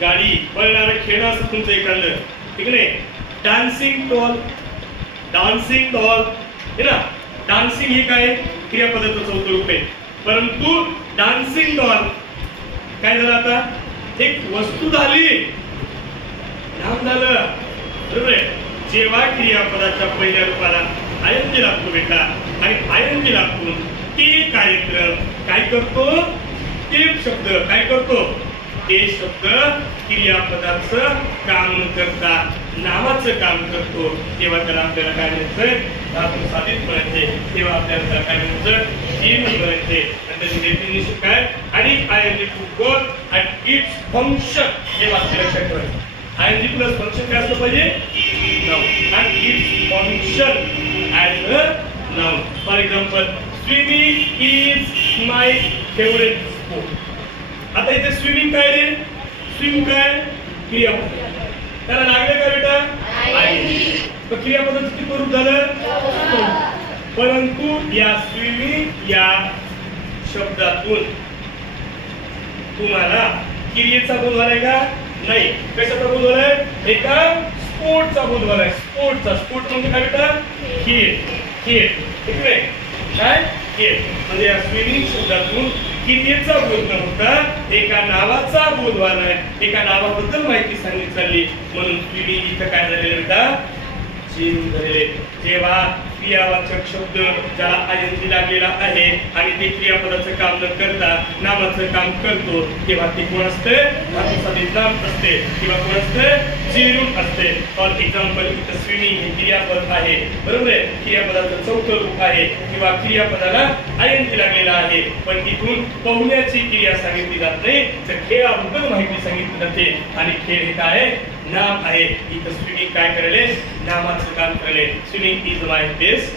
गाडी पळणारं खेळणं असं तुमचं एखादं, ठीक नाही. डान्सिंग डॉल, डान्सिंग डॉल हे ना. डान्सिंग हे काय क्रियापदाचं चौथं रूप आहे. परंतु डान्सिंग डॉल काय झालं, आता एक वस्तू झाली, नाम झालं, बरोबर आहे. जेव्हा क्रियापदाच्या पहिल्या रूपाला आयनजी लागतो बेटा, आणि आयनजी लागून ते कार्यक्रम काय करतो, ते शब्द काय करतो, ते शब्द क्रियापदाचं काम न करता नामाचं काम करतो, तेव्हा त्याला आपल्याला काय म्हणायचं, धातू साधित म्हणायचे. तेव्हा आपल्याला काय म्हणायचं, जीव म्हणायचे. आणि त्याची डेफिनिशन काय, आणि ING to go and its function, हे वाक्य लक्षात ठेवायचं. आयनजी प्लस फंक्शन काय असलं पाहिजे, noun, and its function as a noun. For example, swimming is my favourite sport. आता इथे स्विमिंग काय रे, स्विम काय क्रियापद, त्याला लागलं का बेटा, तर क्रियापदाचं किती रूप झालं, परंतु या स्विमिंग या शब्दातून तुम्हाला क्रियेचा बोध झालाय का, नाही. कशाचा बोध झालाय, एका स्पोर्टचा बोध झालाय. स्पोर्टचा, स्पोर्ट म्हणजे काय बेटा, खेळ, खेळ, ठीक आहे काय, खेळ. म्हणजे या स्विमिंग शब्दातून क्रियेचा बोध न होता एका नावाचा बोध झालाय, एका नावाबद्दल माहिती सांगितली चालली. म्हणून स्विमिंग इथं काय झालेलं बेटा, चेंज झालेले. जेव्हा क्रियावाचक शब्द ज्याला आयनजी लागलेला आहे आणि ते क्रियापदाचं काम न करता नामाचं काम करतो, तेव्हा ते कोण असते, धातुसाधित नाम असते, किंवा कोण असते, जीवन असते. फॉर एक्झाम्पल, इथं स्विमिंग हे क्रियापद आहे, बरोबर आहे. क्रियापदाचं चौथं रूप आहे, किंवा क्रियापदाला आयनजी लागलेला आहे, पण इथून पोहण्याची क्रिया सांगितली जात नाही, तर खेळाबद्दल माहिती सांगितली जाते. आणि खेळ हे काय, नाम आहे. इथं स्विमिंग काय करेले, नामाचं काम करेले. Swimming is my best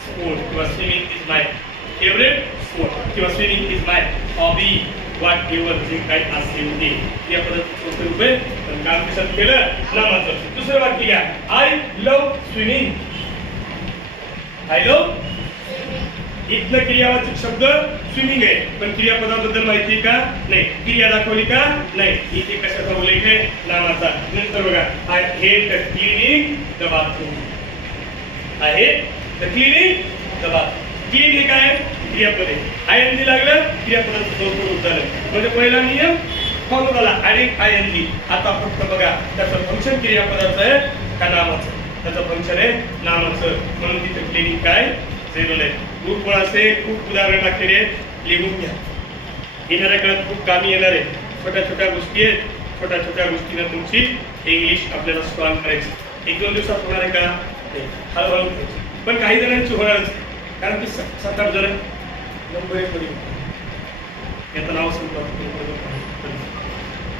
sport, किंवा swimming is my favourite sport, किंवा swimming is my hobby, whatever जे काही असेल ते. या पद्धतीचं रूप आहे, पण काम कशात केलं, नामाचं. दुसरं वाक्य घ्या, I love swimming. I love, इथलं क्रियावाचक शब्द स्विमिंग आहे, पण क्रियापदाबद्दल माहिती का, नाही. क्रिया दाखवली का, नाही. इथे कशाचा उल्लेख आहे, नामाचा. नंतर बघा, I hate cleaning the bathroom. I hate the cleaning the bathroom. Clean हे काय, क्रियापद आहे. आयएनजी लागलं, क्रियापदाचं चौथं रूप झालं. म्हणजे पहिला नियम फॉलो झाला, आणि आयएनजी. आता फक्त बघा त्याचं फंक्शन क्रियापदाचं आहे का नामाचं, त्याचं फंक्शन आहे नामाचं. म्हणून तिथे क्लिनिंग काय सेल आहे. खूप असे खूप उदाहरण टाकलेले आहेत, लिहून घ्या. येणाऱ्या काळात खूप कामी येणार आहे. छोट्या छोट्या गोष्टी आहेत, छोट्या छोट्या गोष्टींना तुमची इंग्लिश आपल्याला स्ट्रॉंग करायची. एक दोन दिवसात होणार आहे का, हळूहळू, पण काही जणांची होणारच, कारण की 7-8 जण नंबर 1 मध्ये याचं नाव सांगतो.